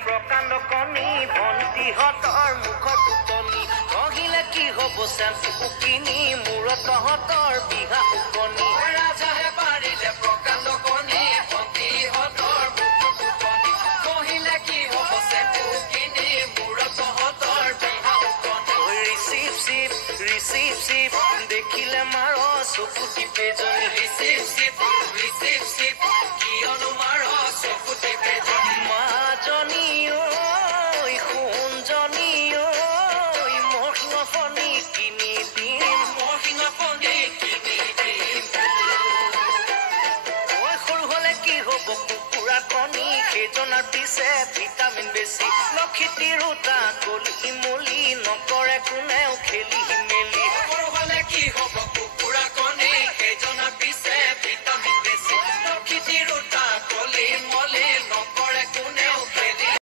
প্ৰকাণ্ড কণী ভণ্টিহঁতৰ মুখত উতনি কহিলে কি হ'ব চেম্পু কিনি মূৰত তহঁতৰ বিহা উকনি ৰাজাহে পাৰিলে প্ৰকাণ্ড কণী ভণ্টিহঁতৰ মুখত উতনি কহিলে কি হ'ব চেম্পু কিনি মূৰত তহঁতৰ বিহা উকনি ৰিচিপ চিপ দেখিলে মাৰ চকু টিপে জনি ৰিচিপ চিপ কিয়নো মাৰ চকু টিপে জনি মাজনী ঐ সোণজনী ঐ মোৰ সিংহপনি কিনি দিম ঐ সৰু হলে কি হ'ব কুকুৰা কণী সেইজনাৰ পিছে ভিটামিন বেছি লক্ষী তিৰোতা কলি মলি নকৰে কোনেও খেলি মেলি সৰু হলে কি হ'ব কুকুৰা কণী সেইজনাৰ পিছে ভিটামিন বেছি লক্ষী তিৰোতা কলি মলি